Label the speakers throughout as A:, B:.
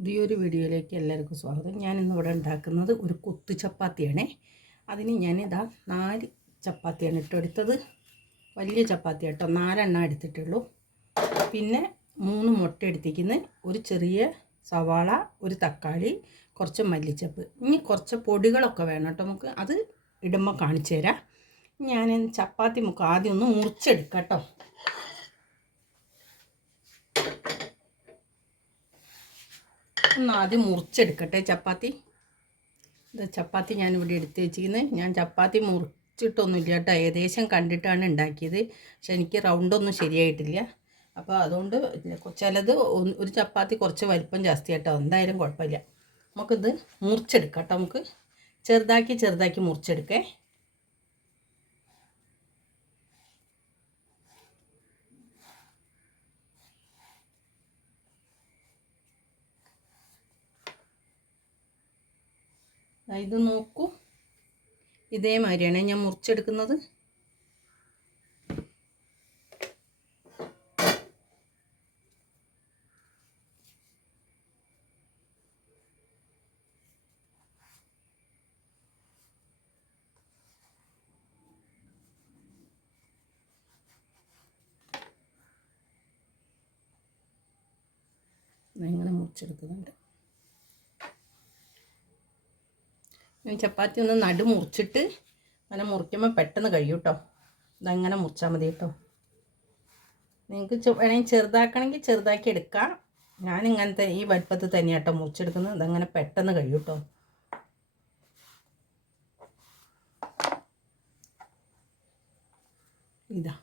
A: പുതിയൊരു വീഡിയോയിലേക്ക് എല്ലാവർക്കും സ്വാഗതം. ഞാൻ ഇന്നിവിടെ ഉണ്ടാക്കുന്നത് ഒരു കൊത്തു ചപ്പാത്തിയാണ്. അതിന് ഞാനിതാ നാല് ചപ്പാത്തിയാണ് ഇട്ടോ എടുത്തത് വലിയ ചപ്പാത്തി കേട്ടോ. നാലെണ്ണം എടുത്തിട്ടുള്ളൂ. പിന്നെ മൂന്ന് മുട്ട എടുത്തിരിക്കുന്നത്. ഒരു ചെറിയ സവാള ഒരു തക്കാളി കുറച്ച് മല്ലിച്ചപ്പ്. ഇനി കുറച്ച് പൊടികളൊക്കെ വേണം കേട്ടോ. നമുക്ക് അത് ഇടുമ്പോൾ കാണിച്ചു തരാം. ഞാൻ ചപ്പാത്തി മുക്ക് ആദ്യം ഒന്ന് മുറിച്ചെടുക്കാം കേട്ടോ. ഒന്ന് ആദ്യം മുറിച്ചെടുക്കട്ടെ ചപ്പാത്തി. ഇത് ചപ്പാത്തി ഞാനിവിടെ എടുത്ത് വെച്ചിരിക്കുന്നത് ഞാൻ ചപ്പാത്തി മുറിച്ചിട്ടൊന്നുമില്ല കേട്ടോ. ഏകദേശം കണ്ടിട്ടാണ് ഉണ്ടാക്കിയത്. പക്ഷെ എനിക്ക് റൗണ്ടൊന്നും ശരിയായിട്ടില്ല. അപ്പോൾ അതുകൊണ്ട് ചിലത് ഒരു ചപ്പാത്തി കുറച്ച് വലിപ്പം ജാസ്തി കേട്ടോ എന്തായാലും കുഴപ്പമില്ല. നമുക്കിത് മുറിച്ചെടുക്കാം കേട്ടോ. നമുക്ക് ചെറുതാക്കി ചെറുതാക്കി മുറിച്ചെടുക്കേ. ഇത് നോക്കൂ. ഇതേമാതിരിയാണ് ഞാൻ മുറിച്ചെടുക്കുന്നത്. ഇങ്ങനെ മുറിച്ചെടുക്കുന്നുണ്ട് ഞാൻ ചപ്പാത്തി ഒന്ന് നടു മുറിച്ചിട്ട് അങ്ങനെ മുറിക്കുമ്പോൾ പെട്ടെന്ന് കഴിയും കേട്ടോ ഇതങ്ങനെ മുറിച്ചാൽ മതി കേട്ടോ. നിങ്ങൾക്ക് വേണമെങ്കിൽ ചെറുതാക്കണമെങ്കിൽ ചെറുതാക്കി എടുക്കാം. ഞാൻ ഇങ്ങനത്തെ ഈ വലുപ്പത്ത് കേട്ടോ മുറിച്ചെടുക്കുന്നത്. ഇതങ്ങനെ പെട്ടെന്ന് കഴിയും കേട്ടോ ഇതാ.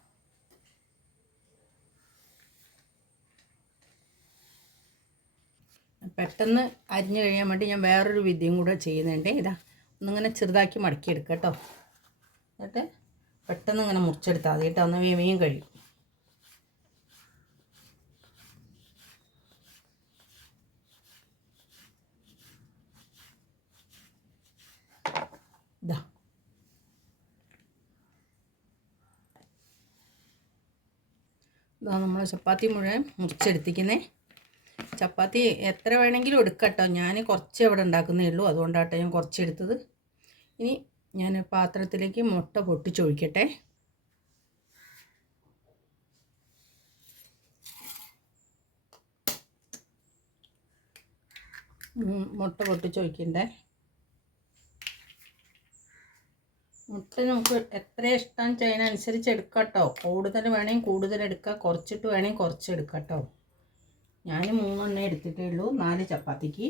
A: പെട്ടെന്ന് അരിഞ്ഞു കഴിയാൻ വേണ്ടി ഞാൻ വേറൊരു വിദ്യയും കൂടെ ചെയ്യുന്നുണ്ട്. ഇതാ. ഒന്നിങ്ങനെ ചെറുതാക്കി മടക്കിയെടുക്കുക കേട്ടോ. എന്നിട്ട് പെട്ടെന്ന് ഇങ്ങനെ മുറിച്ചെടുത്താൽ മതി കേട്ടോ. ഒന്ന് വേവേയും കഴിയും. ഇതാ ഇതാ നമ്മൾ ചപ്പാത്തി മുഴുവൻ മുറിച്ചെടുത്തിക്കുന്നേ ചപ്പാത്തി എത്ര വേണമെങ്കിലും എടുക്കാം കേട്ടോ ഞാൻ കുറച്ച് ഇവിടെ ഉണ്ടാക്കുന്നേ ഉള്ളൂ. അതുകൊണ്ടാട്ടോ ഞാൻ കുറച്ച് എടുത്തത്. ഇനി ഞാൻ പാത്രത്തിലേക്ക് മുട്ട പൊട്ടിച്ചൊഴിക്കട്ടെ. മുട്ട പൊട്ടിച്ചൊഴിക്കണ്ടേ. മുട്ട നമുക്ക് എത്ര ഇഷ്ടം ചെയ്യുന്നതനുസരിച്ച് എടുക്കാം കേട്ടോ കൂടുതൽ വേണമെങ്കിൽ കൂടുതൽ എടുക്കുക കുറച്ചിട്ട് വേണമെങ്കിൽ കുറച്ച് എടുക്കാം കേട്ടോ ഞാൻ മൂന്നെണ്ണേ എടുത്തിട്ടേ ഉള്ളൂ. നാല് ചപ്പാത്തിക്ക്.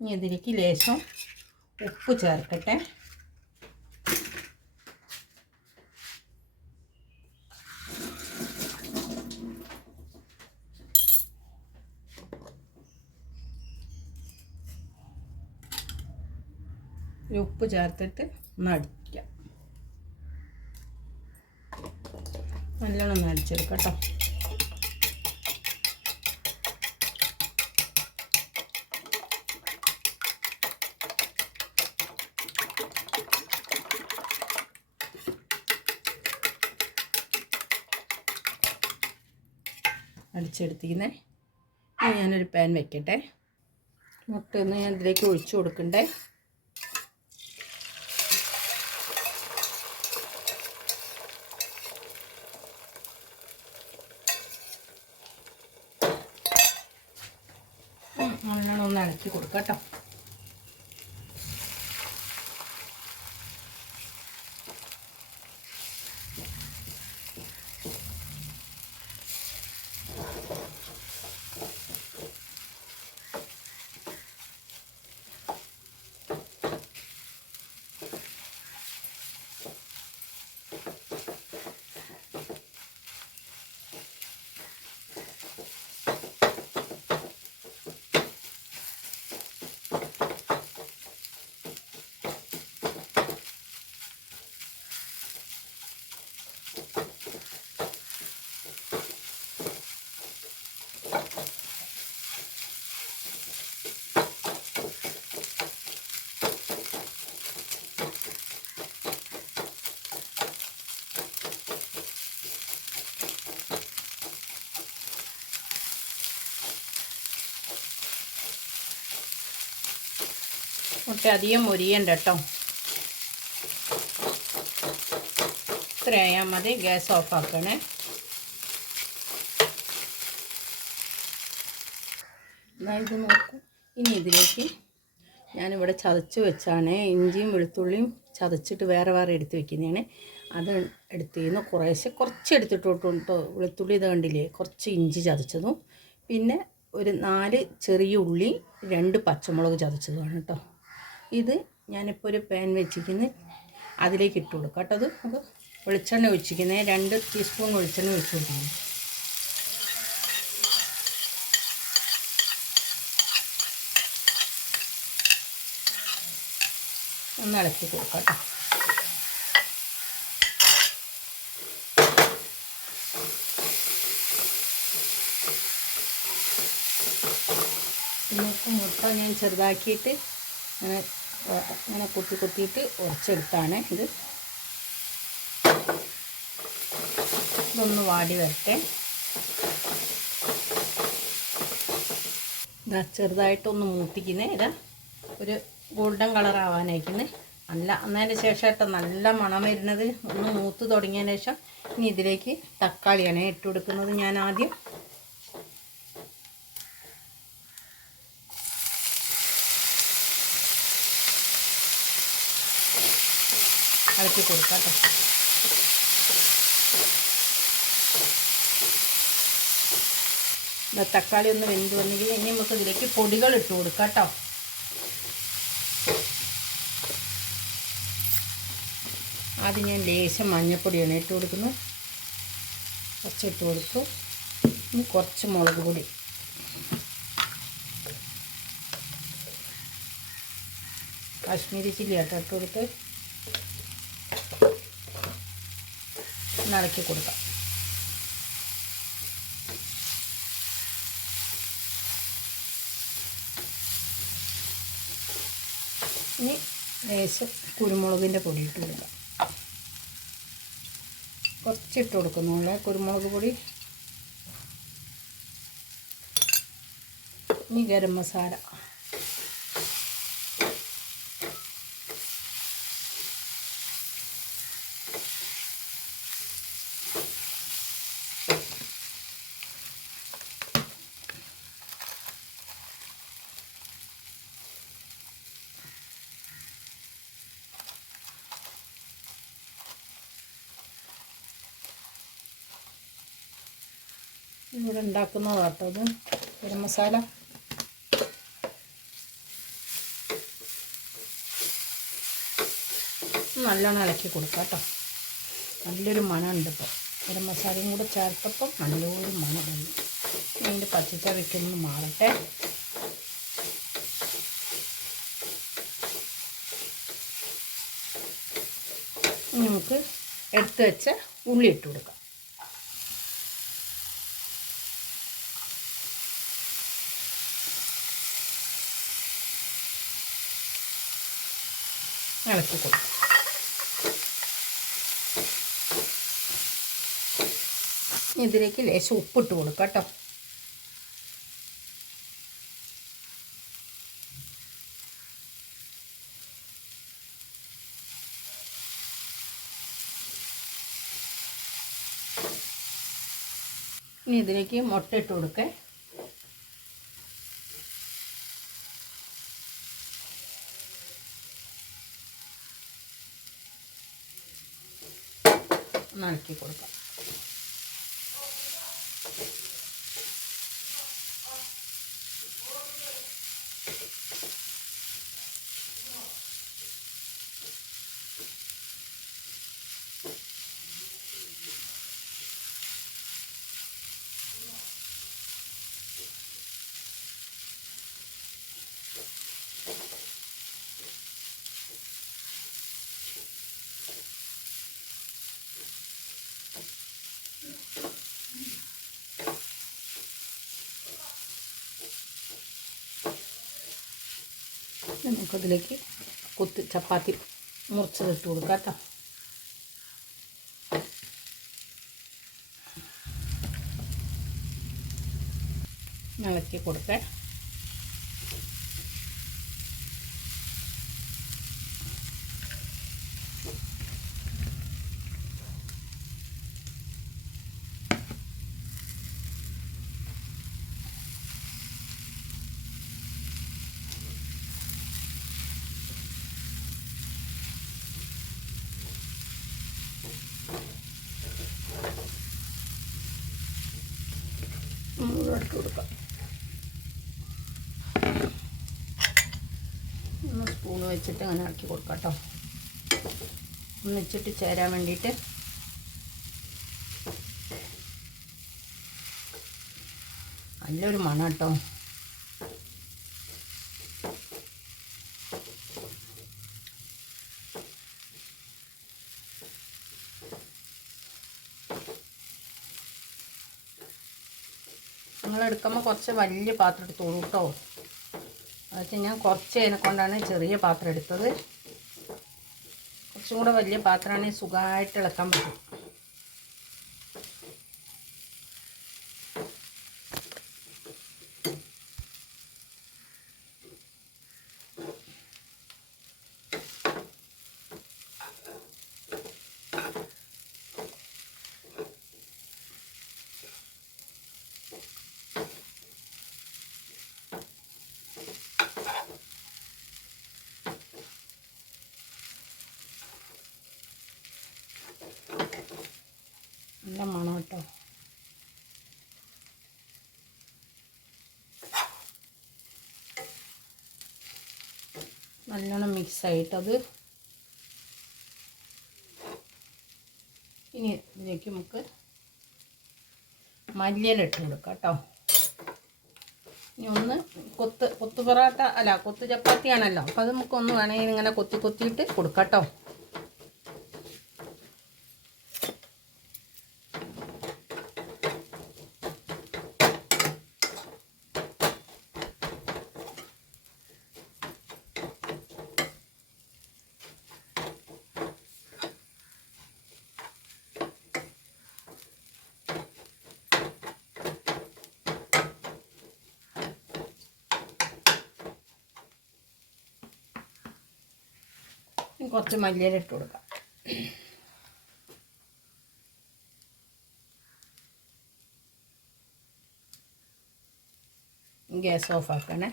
A: ഇനി ഇതിലേക്ക് ലേശം ഉപ്പ് ചേർക്കട്ടെ. ഉപ്പ് ചേർത്തിട്ട് ഒന്ന് നല്ലോണം ഒന്ന് അടിച്ചെടുക്കാം കേട്ടോ. അടിച്ചെടുത്തിരിക്കുന്നേ ഇനി ഞാനൊരു പാൻ വെക്കട്ടെ. മുട്ട ഒന്ന് ഞാൻ ഇതിലേക്ക് ഒഴിച്ചു കൊടുക്കണ്ടേ നല്ലോണം ഒന്ന് ഇളക്കി കൊടുക്കാം കേട്ടോ. മുട്ട അധികം മൊരിയണ്ട കേട്ടോ. ഇത്രയായാൽ മതി ഗ്യാസ് ഓഫ് ആക്കണേ. ഇത് നോക്കൂ. ഇനി ഇതിലേക്ക് ഞാനിവിടെ ചതച്ച് വെച്ചാണ്. ഇഞ്ചിയും വെളുത്തുള്ളിയും ചതച്ചിട്ട് വേറെ വേറെ എടുത്ത് വെക്കുന്നതാണ്. അത് എടുത്ത് എടുത്തിരുന്നു കുറേശ്ശെ. കുറച്ച് എടുത്തിട്ടോട്ടോ വെളുത്തുള്ളി ഇത് കണ്ടില്ലേ? കുറച്ച് ഇഞ്ചി ചതച്ചതും. പിന്നെ ഒരു നാല് ചെറിയ ഉള്ളി രണ്ട് പച്ചമുളക് ചതച്ചതുമാണ് കേട്ടോ ഇത് ഞാനിപ്പോൾ ഒരു പാൻ വെച്ചിരിക്കുന്നത് അതിലേക്ക് ഇട്ട് കൊടുക്കാം കേട്ടോ. അത് നമുക്ക് വെളിച്ചെണ്ണ ഒഴിച്ചിരിക്കുന്നത്. രണ്ട് ടീസ്പൂൺ വെളിച്ചെണ്ണ ഒഴിച്ച് കൊടുക്കുന്നു ഒന്ന് ഇളക്കി കൊടുക്കാം കേട്ടോ. നമുക്ക് മുട്ട ഞാൻ ചെറുതാക്കിയിട്ട് അങ്ങനെ അങ്ങനെ കുത്തി കുത്തിയിട്ട് ഉറച്ചെടുത്താണ് ഇത്. ഇതൊന്ന് വാടി വരട്ടെ. ഇതാ ചെറുതായിട്ടൊന്ന് മൂത്തിക്കുന്നേ. ഇതാ ഒരു ഗോൾഡൻ കളർ ആവാനായിരിക്കുന്നത് നല്ല അന്നതിന് ശേഷമായിട്ട് നല്ല മണം വരുന്നത്. ഒന്ന് മൂത്ത് തുടങ്ങിയതിന് ശേഷം ഇനി ഇതിലേക്ക് തക്കാളിയാണ് ഇട്ട് കൊടുക്കുന്നത് ഞാൻ ആദ്യം. ഇളക്കി കൊടുക്കാം കേട്ടോ. തക്കാളി ഒന്ന് വെന്ത് വന്നെങ്കിൽ ഇനി നമുക്ക് ഇതിലേക്ക് പൊടികൾ ഇട്ട് കൊടുക്കാം കേട്ടോ. ആദ്യം ഞാൻ ലേശം മഞ്ഞൾപ്പൊടിയാണ് ഇട്ട് കൊടുക്കുന്നത്. കുറച്ച് ഇട്ട് കൊടുത്തു. ഇനി കുറച്ച് മുളക് പൊടി. കാശ്മീരി ചില്ലി ആട്ടോ ഇട്ട് കൊടുത്ത് നടക്കി കൊടുക്കാം. ഇനി ലേശം കുരുമുളകിന്റെ പൊടി ഇട്ട് കൊടുക്കാം. കുറച്ചിട്ട് കൊടുക്കുന്നുള്ള. കുരുമുളക് പൊടി ഇനി ഗരം മസാല. ഇവിടെ ഉണ്ടാക്കുന്നതാട്ടോ അത് ഗരം മസാല. നല്ലോണം ഇളക്കി കൊടുക്കാം കേട്ടോ നല്ലൊരു മണമുണ്ട് ഇപ്പോൾ ഗരം മസാലയും കൂടെ ചേർത്തപ്പം നല്ലൊരു മണം വന്നു. അതിന്റെ പച്ചച്ചറിക്കൊന്ന് മാറട്ടെ. ഇനി നമുക്ക് എടുത്ത് വെച്ച ഉള്ളി ഇട്ട് കൊടുക്കാം. ഇളക്കി കൊടുക്കും ഇതിലേക്ക് ലേശം ഉപ്പിട്ട് കൊടുക്കാം കേട്ടോ. ഇനി ഇതിലേക്ക് മുട്ട ഇട്ട് കൊടുക്കേ. ഒന്ന് ഇളക്കി കൊടുക്കാം. നമുക്കതിലേക്ക് കുത്തി ചപ്പാത്തി മുറിച്ചതിട്ട് കൊടുക്കാം കേട്ടോ. ഇളക്കി കൊടുക്കാം. ഇട്ട് കൊടുക്കാം. ഒന്ന് സ്പൂൺ വെച്ചിട്ട് അങ്ങനെ ഇളക്കി കൊടുക്കാം കേട്ടോ ഒന്നിച്ചിട്ട് ചേരാൻ വേണ്ടിയിട്ട് നല്ലൊരു മണം കേട്ടോ എടുക്കുമ്പോൾ കുറച്ച് വലിയ പാത്രം എടുത്തോളൂ കേട്ടോ. എന്നുവെച്ചാൽ ഞാൻ കുറച്ച് അതിനെ കൊണ്ടാണ് ചെറിയ പാത്രം എടുത്തത്. കുറച്ചും കൂടെ വലിയ പാത്രമാണെങ്കിൽ സുഖമായിട്ട് ഇളക്കാൻ പറ്റും. നല്ല മണം കേട്ടോ. നല്ലോണം മിക്സ് ആയിട്ടത് ഇനി ഇതിലേക്ക് നമുക്ക് മല്ലിയില ഇട്ട് കൊടുക്കാം കേട്ടോ. ഇനി ഒന്ന് കൊത്ത് കൊത്ത് പൊറോട്ട അല്ല കൊത്ത് ചപ്പാത്തിയാണല്ലോ. അപ്പം അത് നമുക്ക് ഒന്ന് വേണമെങ്കിൽ ഇങ്ങനെ കൊത്തി കൊത്തിയിട്ട് കൊടുക്കാം കേട്ടോ. കുറച്ച് മല്ലിയില ഇട്ട് കൊടുക്കാം. ഗ്യാസ് ഓഫ് ആക്കണേ.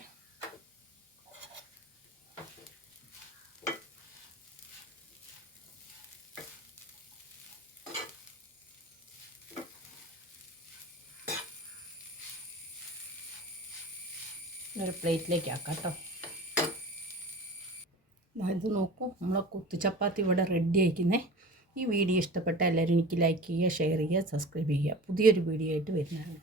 A: ഒരു പ്ലേറ്റിലേക്ക് ആക്കാം കേട്ടോ. ഇത് നോക്കൂ. നമ്മളെ കുത്തു ചപ്പാത്തി ഇവിടെ റെഡി ആയിക്കുന്നേ. ഈ വീഡിയോ ഇഷ്ടപ്പെട്ട എല്ലാവരും എനിക്ക് ലൈക്ക് ചെയ്യുക ഷെയർ ചെയ്യുക സബ്സ്ക്രൈബ് ചെയ്യുക. പുതിയൊരു വീഡിയോ ആയിട്ട് വരുന്നതാണ്.